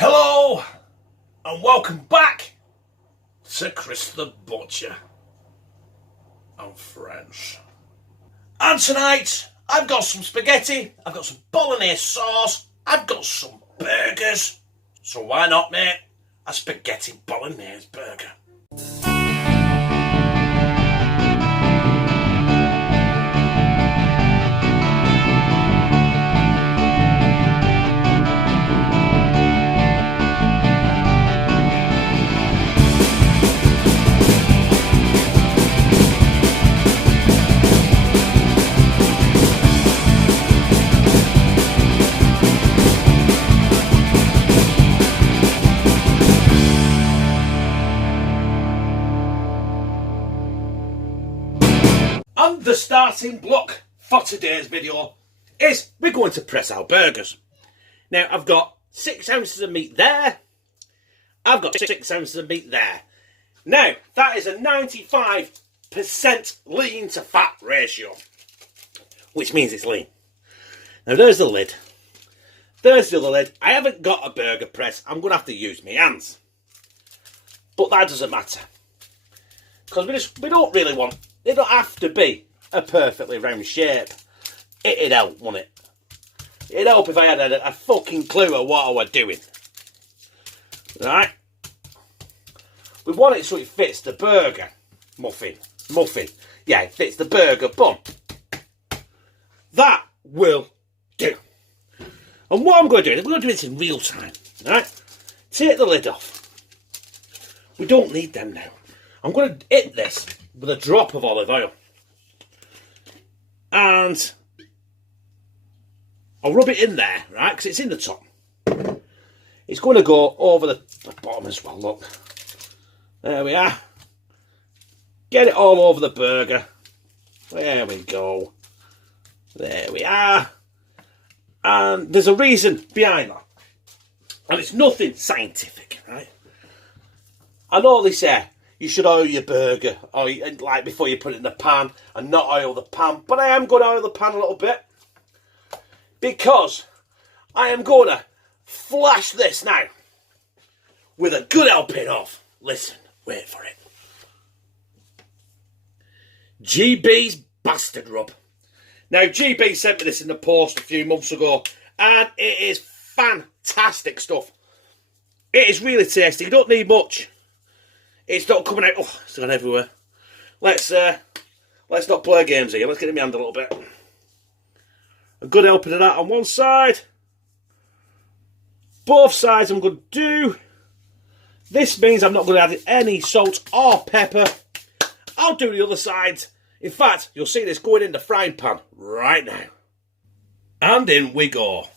Hello and welcome back to Chris the Butcher and friends. And tonight I've got some spaghetti, I've got some bolognese sauce, I've got some burgers. So why not, mate, a spaghetti bolognese burger? And the starting block for today's video is we're going to press our burgers. Now I've got 6 ounces of meat there. I've got 6 ounces of meat there. Now that is a 95% lean to fat ratio, which means it's lean. Now there's the lid. There's the other lid. I haven't got a burger press. I'm going to have to use my hands. But that doesn't matter. Because we don't really want... They don't have to be a perfectly round shape. It'd help, wouldn't it? It'd help if I had a fucking clue of what I was doing. Right? We want it so it fits the burger. Muffin. Yeah, it fits the burger bun. That will do. And what I'm going to do is I'm going to do this in real time. Right? Take the lid off. We don't need them now. I'm going to hit this with a drop of olive oil. And I'll rub it in there, right, because it's in the top. It's going to go over the bottom as well, look. There we are. Get it all over the burger. There we go. There we are. And there's a reason behind that. And it's nothing scientific, right? I know they say you should oil your burger, or like before you put it in the pan, and not oil the pan. But I am going to oil the pan a little bit, because I am going to flash this now with a good helping of, listen, wait for it, GB's Bastard Rub. Now GB sent me this in the post a few months ago, and it is fantastic stuff. It is really tasty. You don't need much. It's not coming out. Oh, it's gone everywhere. Let's not play games here. Let's get in my hand a little bit. A good helping of that on one side. Both sides I'm going to do. This means I'm not going to add any salt or pepper. I'll do the other side. In fact, you'll see this going in the frying pan right now. And in we go.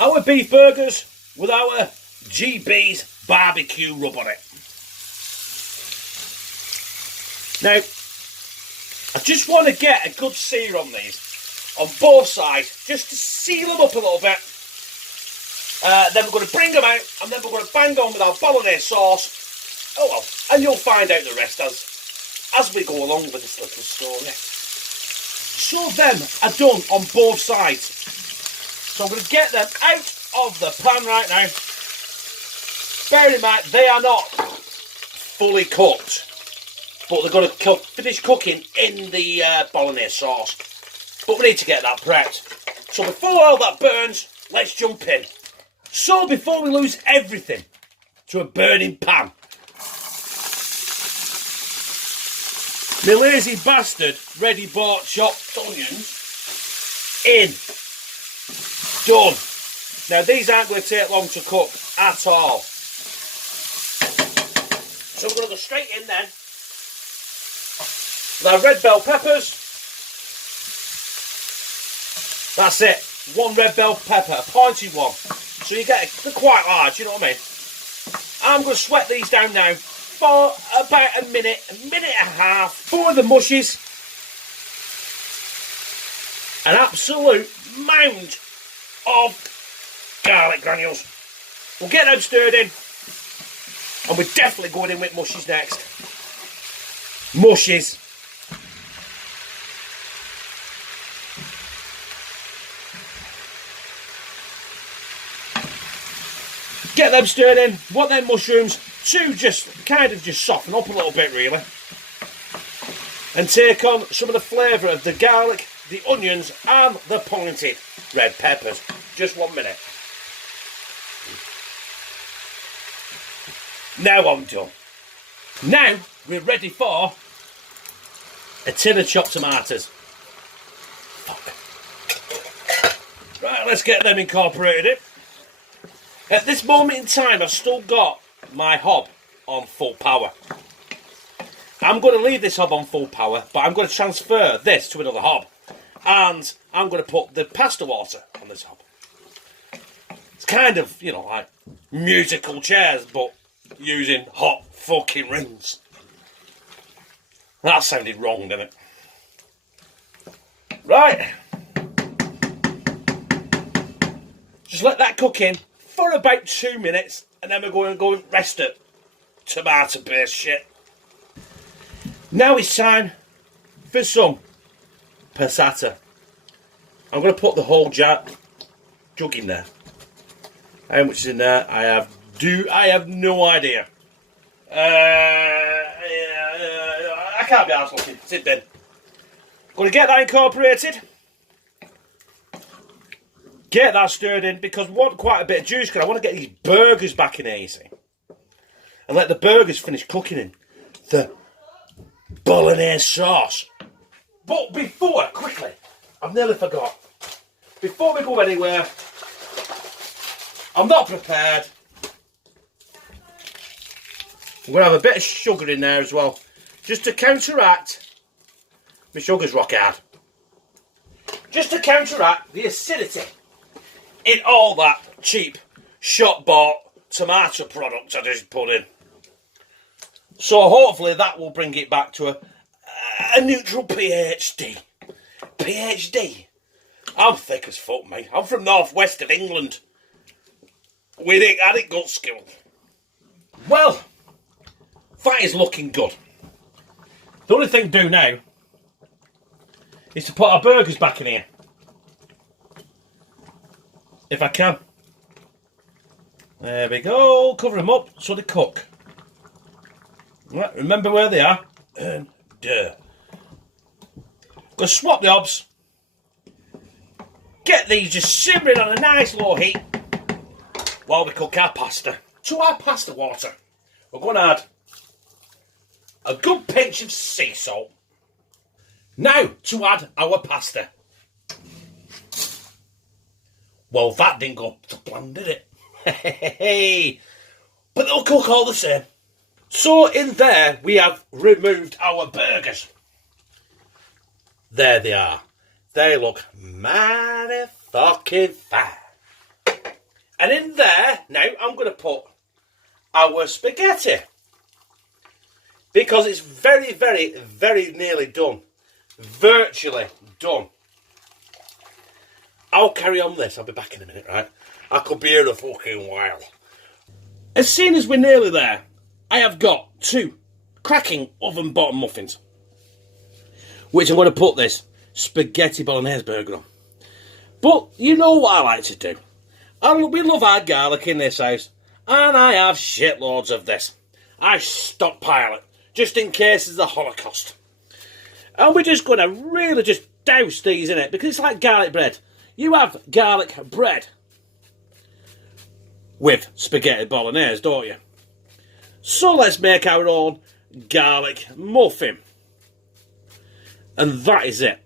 Our beef burgers with our GB's barbecue rub on it. Now, I just want to get a good sear on these, on both sides, just to seal them up a little bit. Then we're going to bring them out, and then we're going to bang on with our bolognese sauce. Oh well, and you'll find out the rest as we go along with this little story. So them are done on both sides. So I'm going to get them out of the pan right now. Bear in mind, they are not fully cooked, but they're going to finish cooking in the bolognese sauce. But we need to get that prepped. So before all that burns, let's jump in. So before we lose everything to a burning pan, my lazy bastard ready bought chopped onions in. Done. Now these aren't going to take long to cook at all. So we're going to go straight in then with our red bell peppers. That's it. One red bell pepper, a pointed one. So you get they're quite large, you know what I mean? I'm going to sweat these down now for about a minute and a half. For the mushes, an absolute mound of garlic granules. We'll get them stirred in. And we're definitely going in with mushies next. Mushies. Get them stirred in. Want them mushrooms to just kind of just soften up a little bit, really. And take on some of the flavour of the garlic, the onions, and the pointed red peppers. Just 1 minute. Now I'm done. Now we're ready for a tin of chopped tomatoes. Fuck. Right, let's get them incorporated. At this moment in time, I've still got my hob on full power. I'm going to leave this hob on full power, but I'm going to transfer this to another hob. And I'm going to put the pasta water on this hob. It's kind of, you know, like musical chairs, but using hot fucking rings. That sounded wrong, didn't it? Right. Just let that cook in for about 2 minutes, and then we're going to go and rest it. Tomato based shit. Now it's time for some passata. I'm going to put the whole jug in there. How much is in there? I have no idea. I can't be arsed looking. Sit down. Going to get that incorporated. Get that stirred in because I want quite a bit of juice because I want to get these burgers back in here, you see. And let the burgers finish cooking in the bolognese sauce. But before, quickly, I've nearly forgot. Before we go anywhere, I'm not prepared. I'm going to have a bit of sugar in there as well. Just to counteract. My sugar's rock hard. Just to counteract the acidity in all that cheap shop-bought tomato products I just put in. So hopefully that will bring it back to a neutral PhD. PhD. I'm thick as fuck, mate. I'm from northwest of England. With it, had it gut skill. Well, that is looking good. The only thing to do now is to put our burgers back in here. If I can. There we go. Cover them up so they cook. Right, remember where they are. And Gonna swap the hobs. Get these just simmering on a nice low heat while we cook our pasta. To our pasta water, we're going to add a good pinch of sea salt. Now to add our pasta. Well, that didn't go to plan, did it? Hey, but they'll cook all the same. So in there we have removed our burgers. There they are. They look mighty fucking fine. And in there, now I'm going to put our spaghetti. Because it's very, very, very nearly done. Virtually done. I'll carry on this. I'll be back in a minute, right? I could be here a fucking while. As soon as we're nearly there, I have got 2 cracking oven bottom muffins. Which I'm going to put this Spaghetti Bolognese Burger on. But you know what I like to do. We love our garlic in this house. And I have shitloads of this. I stockpile it. Just in case there's a Holocaust. And we're just going to really just douse these in it. Because it's like garlic bread. You have garlic bread with spaghetti bolognese, don't you? So let's make our own garlic muffin. And that is it.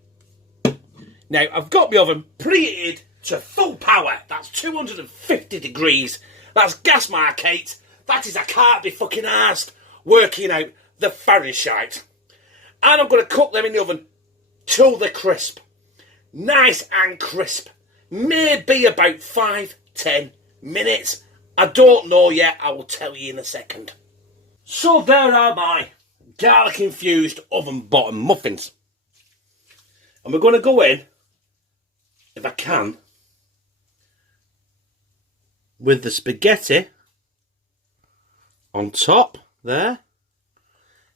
Now, I've got my oven preheated to full power. That's 250 degrees. That's gas markate. That is, I can't be fucking arsed working out the Fahrenheit. And I'm going to cook them in the oven till they're crisp. Nice and crisp. Maybe about 5-10 minutes. I don't know yet. I will tell you in a second. So there are my garlic infused oven bottom muffins. And we're going to go in, if I can, with the spaghetti on top there.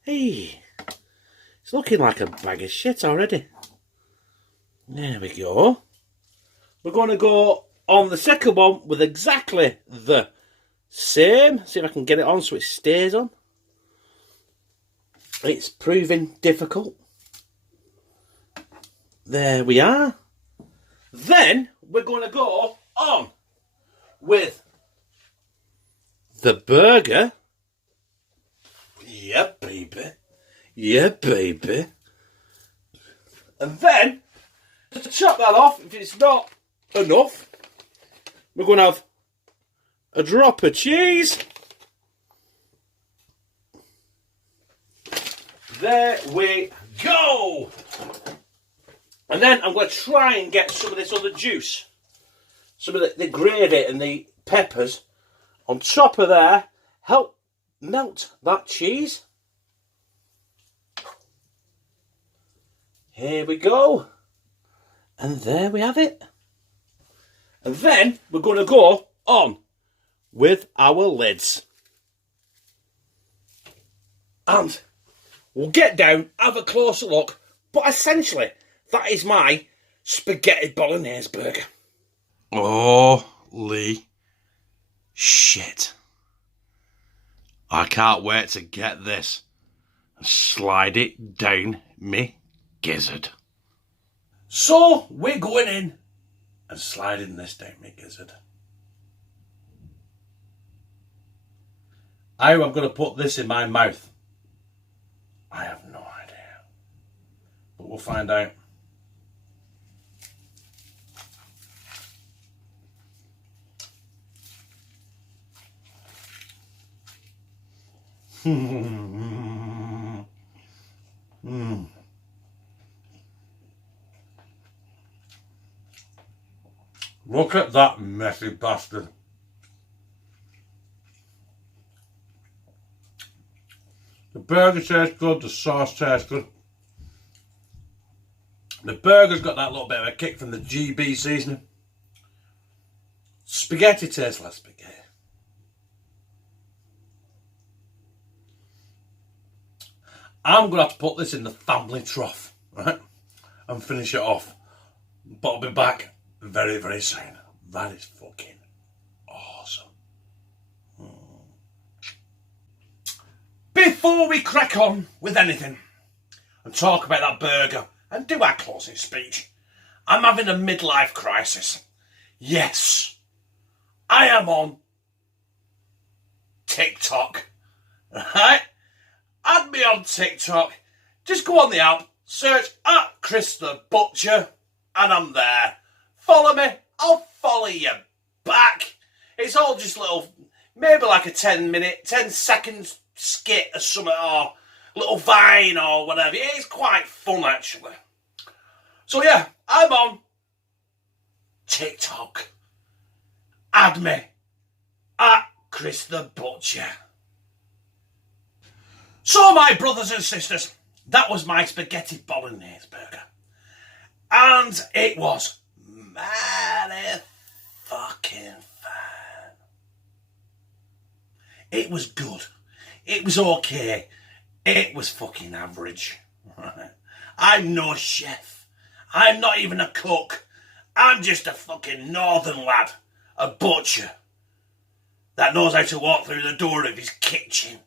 Hey, it's looking like a bag of shit already. There we go. We're going to go on the second one with exactly the Same. See if I can get it on so it stays on. It's proving difficult. There we are. Then we're going to go on with the burger. Yeah, baby. Yeah, baby. And then, to chop that off, if it's not enough, we're going to have a drop of cheese. There we go. And then I'm going to try and get some of this other juice, some of the gravy and the peppers on top of there, help melt that cheese. Here we go. And there we have it. And then we're going to go on with our lids. And we'll get down, have a closer look. But essentially, that is my Spaghetti Bolognese Burger. Holy shit. I can't wait to get this and slide it down me gizzard. So, we're going in and sliding this down me gizzard. How I'm going to put this in my mouth, I have no idea. But we'll find out. Look at that messy bastard. The burger tastes good, the sauce tastes good. The burger's got that little bit of a kick from the GB seasoning. Spaghetti tastes like spaghetti. I'm going to have to put this in the family trough, right? And finish it off. But I'll be back very, very soon. That is fucking awesome. Before we crack on with anything and talk about that burger and do our closing speech, I'm having a midlife crisis. Yes, I am on TikTok, right? Add me on TikTok. Just go on the app, search at Chris the Butcher, and I'm there. Follow me, I'll follow you back. It's all just little, maybe like a 10-second skit or something, or little vine or whatever. It's quite fun, actually. So yeah, I'm on TikTok. Add me at Chris the Butcher. So, my brothers and sisters, that was my Spaghetti Bolognese Burger. And it was mighty fucking fine. It was good. It was okay. It was fucking average. I'm no chef. I'm not even a cook. I'm just a fucking northern lad. A butcher. That knows how to walk through the door of his kitchen.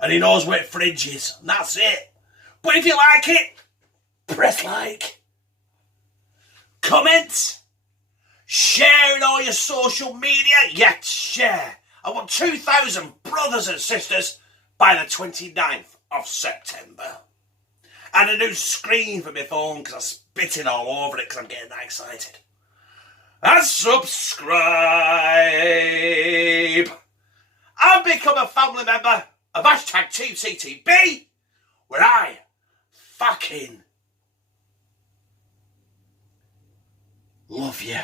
And he knows where fridge is, and that's it. But if you like it, press like, comment, share in all your social media. Yes, share. I want 2,000 brothers and sisters by the 29th of September. And a new screen for my phone because I'm spitting all over it because I'm getting that excited. And subscribe. And become a family member of #2CTB, where I fucking love you.